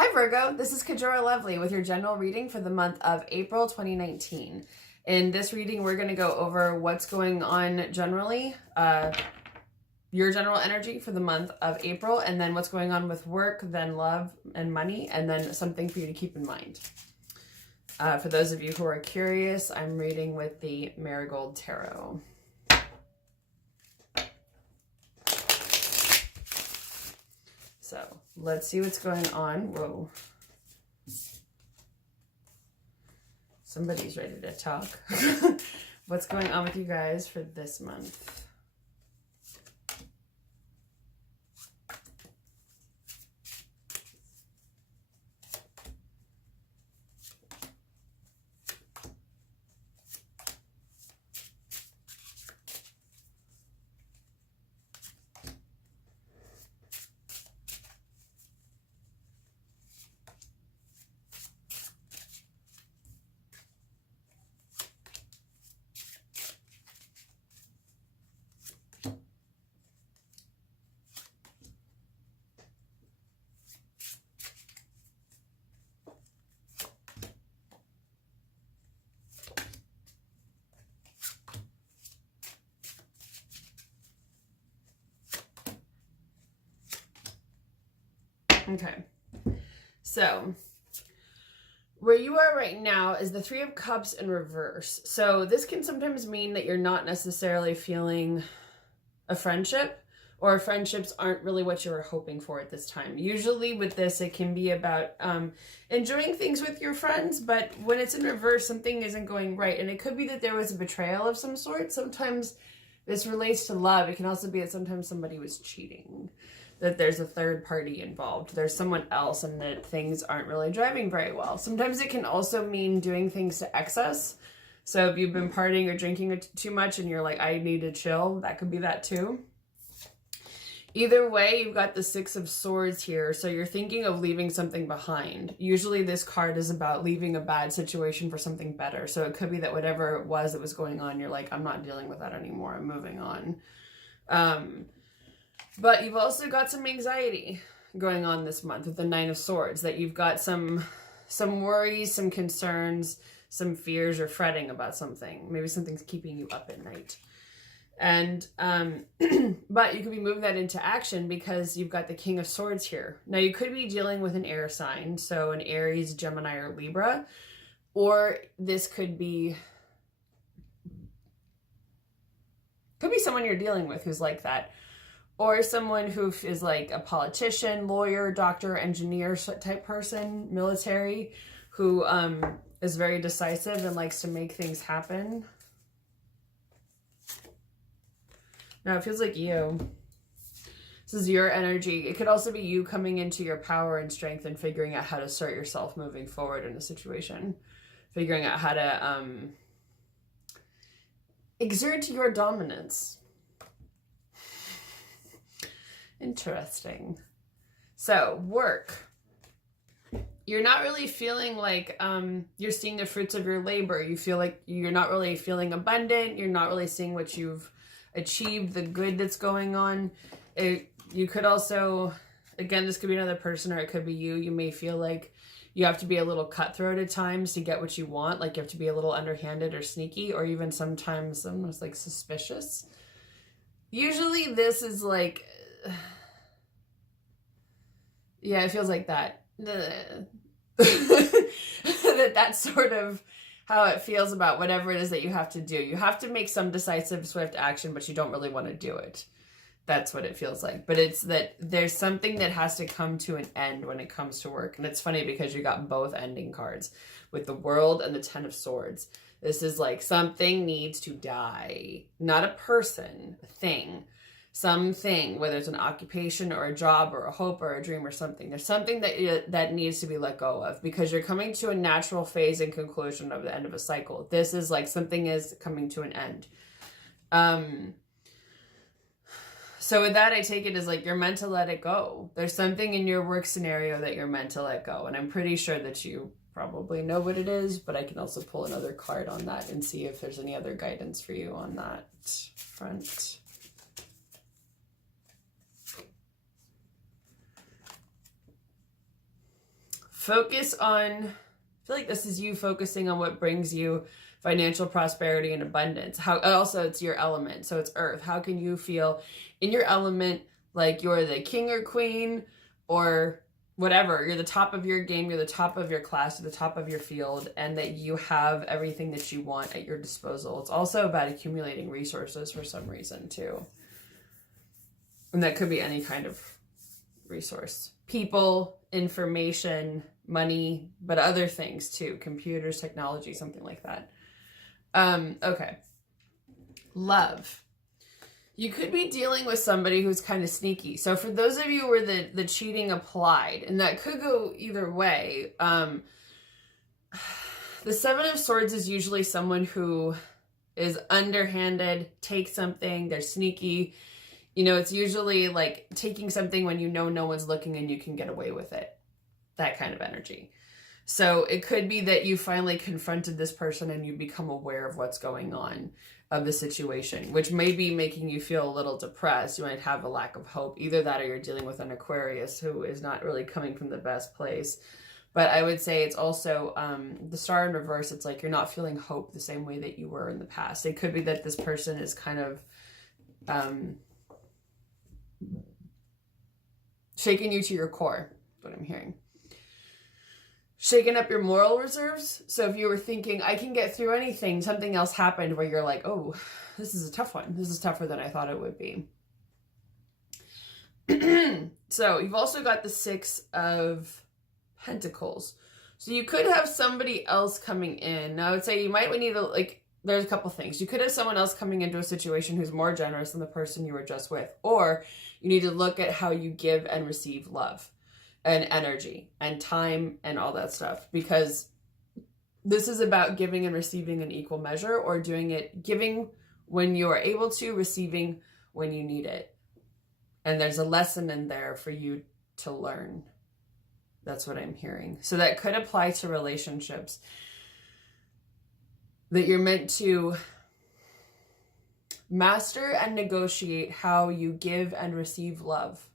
Hi Virgo, this is Kajora Lovely with your general reading for the month of April 2019. In this reading, we're going to go over what's going on generally, your general energy for the month of April, and then what's going on with work, then love and money, and then something for you to keep in mind. For those of you who are curious, I'm reading with the Marigold Tarot. So let's see what's going on. Whoa. Somebody's ready to talk. What's going on with you guys for this month? Okay, so where you are right now is the Three of Cups in reverse. So this can sometimes mean that you're not necessarily feeling a friendship, or friendships aren't really what you were hoping for at this time. Usually with this, it can be about enjoying things with your friends, but when it's in reverse, something isn't going right. And it could be that there was a betrayal of some sort. Sometimes this relates to love. It can also be that sometimes somebody was cheating, that there's a third party involved. There's someone else and that things aren't really driving very well. Sometimes it can also mean doing things to excess. So if you've been partying or drinking too much and you're like, I need to chill, that could be that too. Either way, you've got the Six of Swords here. So you're thinking of leaving something behind. Usually this card is about leaving a bad situation for something better. So it could be that whatever it was that was going on, you're like, I'm not dealing with that anymore. I'm moving on. But you've also got some anxiety going on this month with the Nine of Swords, that you've got some worries, some concerns, some fears, or fretting about something. Maybe something's keeping you up at night. And, but you could be moving that into action because you've got the King of Swords here. Now you could be dealing with an air sign, so an Aries, Gemini, or Libra, or this could be someone you're dealing with who's like that. Or someone who is like a politician, lawyer, doctor, engineer type person, military, who is very decisive and likes to make things happen. Now it feels like you. This is your energy. It could also be you coming into your power and strength and figuring out how to assert yourself moving forward in a situation. Figuring out how to exert your dominance. Interesting. So, work. You're not really feeling like you're seeing the fruits of your labor. You feel like you're not really feeling abundant. You're not really seeing what you've achieved, the good that's going on. You could also, again, this could be another person or it could be you. You may feel like you have to be a little cutthroat at times to get what you want. Like you have to be a little underhanded or sneaky, or even sometimes almost like suspicious. Usually this is like... yeah, it feels like that. That's sort of how it feels about whatever it is that you have to do. You have to make some decisive, swift action, but you don't really want to do it. That's what it feels like. But it's that there's something that has to come to an end when it comes to work. And it's funny because you got both ending cards with the World and the Ten of Swords. This is like something needs to die. Not a person, a thing. Something, whether it's an occupation or a job or a hope or a dream or something. There's something that needs to be let go of because you're coming to a natural phase and conclusion of the end of a cycle. This is like something is coming to an end. So with that, I take it as like you're meant to let it go. There's something in your work scenario that you're meant to let go. And I'm pretty sure that you probably know what it is, but I can also pull another card on that and see if there's any other guidance for you on that front. focus on, I feel like this is you focusing on what brings you financial prosperity and abundance. How also it's your element, so it's earth. How can you feel in your element like you're the king or queen or whatever, you're the top of your game, you're the top of your class, you're the top of your field, and that you have everything that you want at your disposal. It's also about accumulating resources for some reason too. And that could be any kind of resource. People, information, money, but other things too. Computers, technology, something like that. Okay. Love. You could be dealing with somebody who's kind of sneaky. So for those of you where the cheating applied, and that could go either way, the Seven of Swords is usually someone who is underhanded, takes something, they're sneaky. You know, it's usually like taking something when you know no one's looking and you can get away with it. That kind of energy. So it could be that you finally confronted this person and you become aware of what's going on, of the situation, which may be making you feel a little depressed. You might have a lack of hope. Either that or you're dealing with an Aquarius who is not really coming from the best place. But I would say it's also the Star in reverse. It's like you're not feeling hope the same way that you were in the past. It could be that this person is kind of shaking you to your core, is what I'm hearing. Shaking up your moral reserves. So if you were thinking, I can get through anything, something else happened where you're like, oh, this is a tough one. This is tougher than I thought it would be. So you've also got the Six of Pentacles. So you could have somebody else coming in. Now I would say you might need to, like, there's a couple things. You could have someone else coming into a situation who's more generous than the person you were just with. Or you need to look at how you give and receive love and energy and time and all that stuff, because this is about giving and receiving in equal measure, or doing it, giving when you are able to, receiving when you need it. And there's a lesson in there for you to learn. That's what I'm hearing. So that could apply to relationships, that you're meant to master and negotiate how you give and receive love.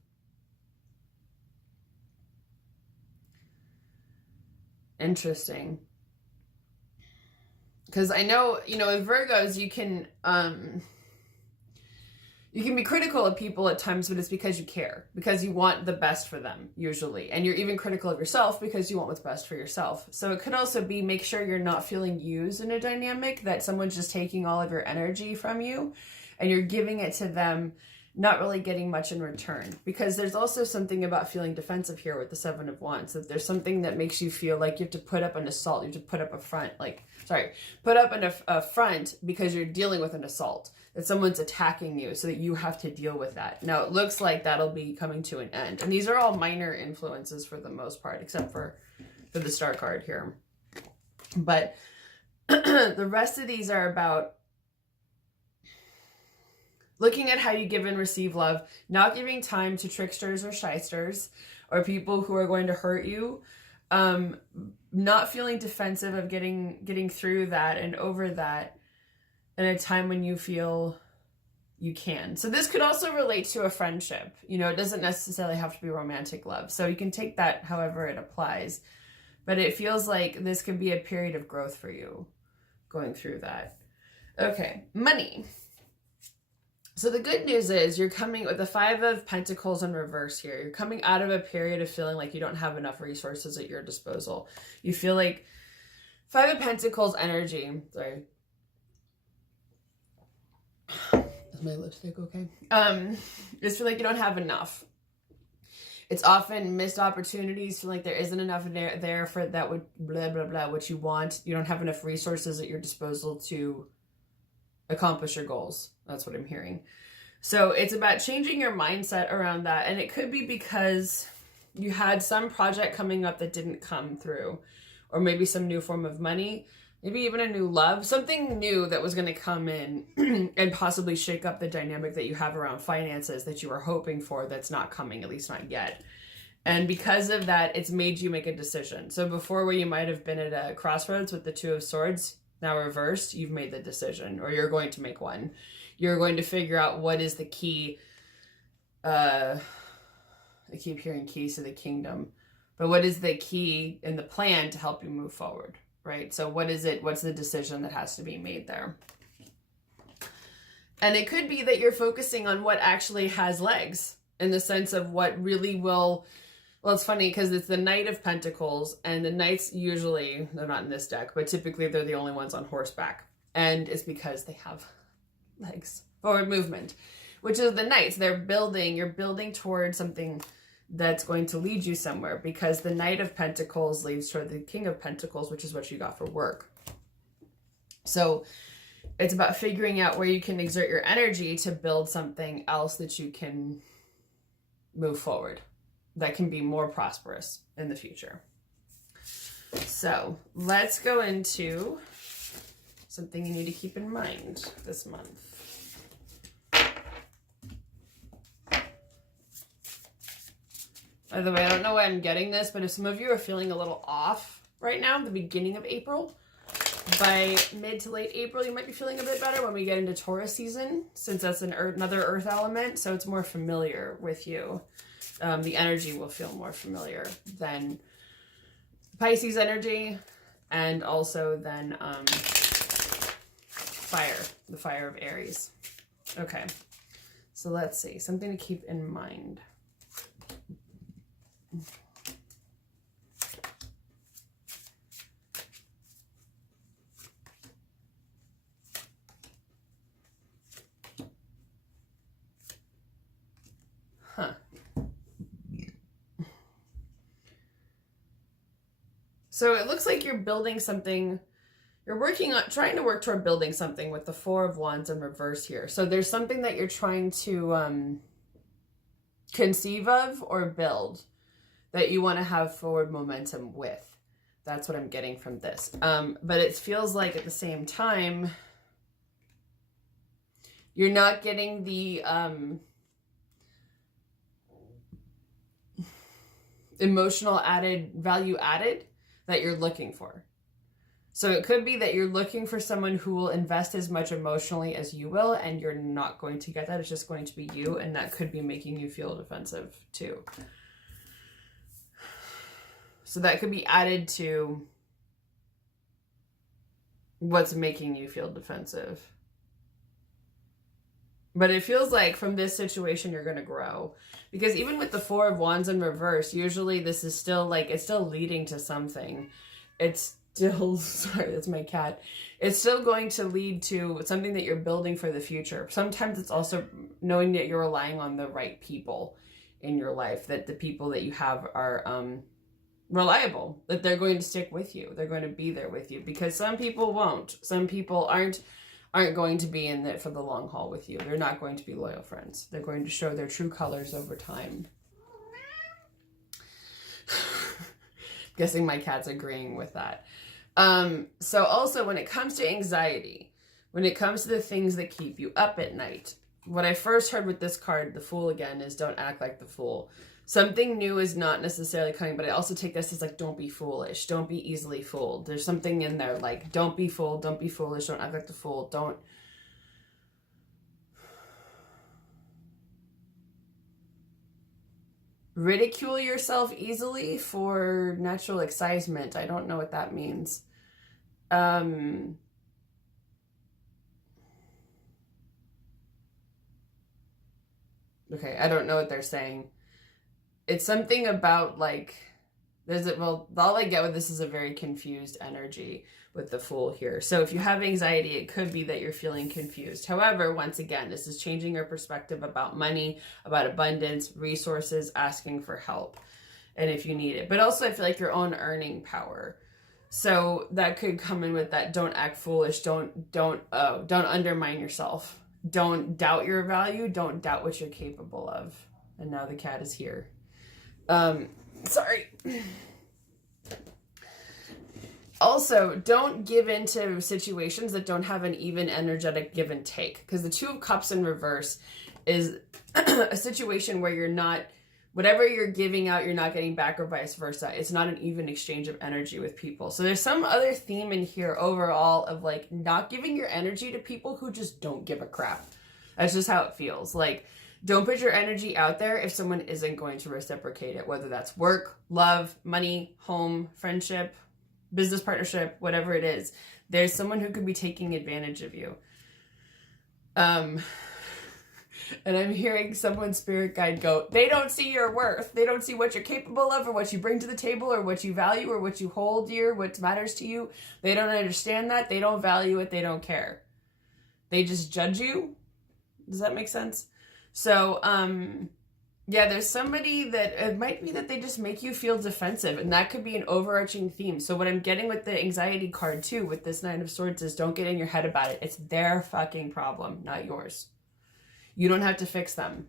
Interesting. Because I know, you know, with Virgos, you can be critical of people at times, but it's because you care, because you want the best for them, usually. And you're even critical of yourself because you want what's best for yourself. So it could also be, make sure you're not feeling used in a dynamic, that someone's just taking all of your energy from you and you're giving it to them, not really getting much in return. Because there's also something about feeling defensive here with the Seven of Wands, that there's something that makes you feel like you have to put up an assault, you have to put up a front, put up a front because you're dealing with an assault, that someone's attacking you, so that you have to deal with that. Now it looks like that'll be coming to an end. And these are all minor influences for the most part, except for the Star card here. But the rest of these are about looking at how you give and receive love, not giving time to tricksters or shysters or people who are going to hurt you, not feeling defensive of getting through that and over that in a time when you feel you can. So this could also relate to a friendship. You know, it doesn't necessarily have to be romantic love. So you can take that however it applies. But it feels like this could be a period of growth for you going through that. Okay, money. So the good news is you're coming with the Five of Pentacles in reverse here. You're coming out of a period of feeling like you don't have enough resources at your disposal. You feel like Five of Pentacles energy. Sorry. Is my lipstick okay? Just feel like you don't have enough. It's often missed opportunities, feel like there isn't enough there for that would blah, blah, blah, what you want. You don't have enough resources at your disposal to accomplish your goals. That's what I'm hearing. So it's about changing your mindset around that. And it could be because you had some project coming up that didn't come through, or maybe some new form of money, maybe even a new love, something new that was going to come in and possibly shake up the dynamic that you have around finances that you were hoping for, that's not coming, at least not yet. And because of that, it's made you make a decision. So before, where you might have been at a crossroads with the Two of Swords, now reversed, you've made the decision, or you're going to make one. You're going to figure out what is the key. I keep hearing keys to the kingdom. But what is the key in the plan to help you move forward, right? So what is it? What's the decision that has to be made there? And it could be that you're focusing on what actually has legs, in the sense of what really will. Well, it's funny because it's the Knight of Pentacles, and the Knights usually, they're not in this deck, but typically they're the only ones on horseback. And it's because they have legs, forward movement, which is the Knights. You're building towards something that's going to lead you somewhere, because the Knight of Pentacles leads toward the King of Pentacles, which is what you got for work. So it's about figuring out where you can exert your energy to build something else that you can move forward, that can be more prosperous in the future. So let's go into something you need to keep in mind this month. By the way, I don't know why I'm getting this, but if some of you are feeling a little off right now, the beginning of April, by mid to late April, you might be feeling a bit better when we get into Taurus season, since that's another earth element, so it's more familiar with you. The energy will feel more familiar than Pisces energy, and also then the fire of Aries. Okay, so let's see, something to keep in mind. So it looks like you're building something, you're trying to work toward building something with the Four of Wands in reverse here. So there's something that you're trying to conceive of or build that you want to have forward momentum with. That's what I'm getting from this. But it feels like at the same time, you're not getting the emotional value added that you're looking for. So it could be that you're looking for someone who will invest as much emotionally as you will, and you're not going to get that. It's just going to be you, and that could be making you feel defensive too. So that could be added to what's making you feel defensive. But it feels like from this situation, you're going to grow. Because even with the Four of Wands in reverse, usually this is still like, it's still leading to something. It's still, sorry, that's my cat. It's still going to lead to something that you're building for the future. Sometimes it's also knowing that you're relying on the right people in your life, that the people that you have are reliable, that they're going to stick with you. They're going to be there with you, because some people won't. Some people aren't going to be in it for the long haul with you. They're not going to be loyal friends. They're going to show their true colors over time. Guessing my cat's agreeing with that. So also when it comes to anxiety, when it comes to the things that keep you up at night, what I first heard with this card, the Fool again, is don't act like the fool. Something new is not necessarily coming, but I also take this as like, don't be foolish. Don't be easily fooled. There's something in there like, don't be fooled. Don't be foolish. Don't act like the fool. Don't. Ridicule yourself easily for natural excitement. I don't know what that means. Okay, I don't know what they're saying. It's something about like, all I get with this is a very confused energy with the Fool here. So if you have anxiety, it could be that you're feeling confused. However, once again, this is changing your perspective about money, about abundance, resources, asking for help, and if you need it. But also I feel like your own earning power. So that could come in with that, don't act foolish, don't undermine yourself. Don't doubt your value, don't doubt what you're capable of. And now the cat is here. Sorry. Also, don't give into situations that don't have an even energetic give and take. Because the Two of Cups in reverse is a situation where you're not, whatever you're giving out, you're not getting back, or vice versa. It's not an even exchange of energy with people. So there's some other theme in here overall of like not giving your energy to people who just don't give a crap. That's just how it feels. Like, Don't put your energy out there if someone isn't going to reciprocate it, whether that's work, love, money, home, friendship, business partnership, whatever it is. There's someone who could be taking advantage of you. And I'm hearing someone's spirit guide go, they don't see your worth. They don't see what you're capable of or what you bring to the table or what you value or what you hold dear, what matters to you. They don't understand that. They don't value it. They don't care. They just judge you. Does that make sense? So, yeah, there's somebody that it might be that they just make you feel defensive, and that could be an overarching theme. So what I'm getting with the anxiety card too, with this Nine of Swords, is don't get in your head about it. It's their fucking problem, not yours. You don't have to fix them.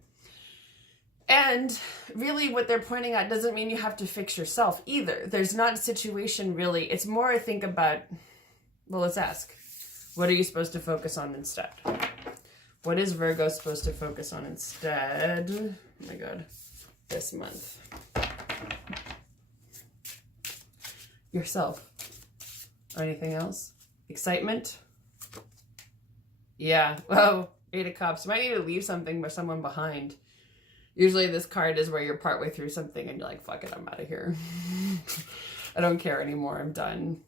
And really what they're pointing at doesn't mean you have to fix yourself either. There's not a situation really. It's more, I think, about, well, let's ask, what are you supposed to focus on instead? What is Virgo supposed to focus on instead? Oh my God, this month. Yourself. Or anything else? Excitement? Yeah, well, 8 of Cups. You might need to leave something or someone behind. Usually this card is where you're partway through something and you're like, fuck it, I'm out of here. I don't care anymore, I'm done.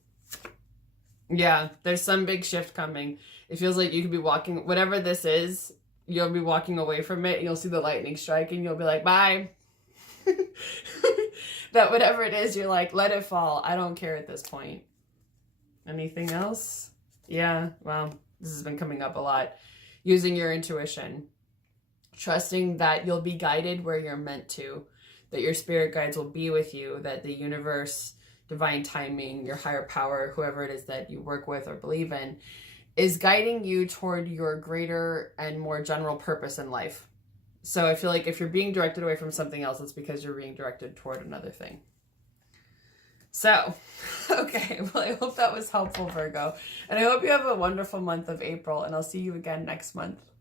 Yeah, there's some big shift coming. It feels like you could be walking, whatever this is, you'll be walking away from it and you'll see the lightning strike and you'll be like, bye. That whatever it is, you're like, let it fall. I don't care at this point. Anything else? Yeah, well, this has been coming up a lot. Using your intuition. Trusting that you'll be guided where you're meant to. That your spirit guides will be with you. That the universe, divine timing, your higher power, whoever it is that you work with or believe in, is guiding you toward your greater and more general purpose in life. So I feel like if you're being directed away from something else, it's because you're being directed toward another thing. So, okay, well, I hope that was helpful, Virgo. And I hope you have a wonderful month of April, and I'll see you again next month.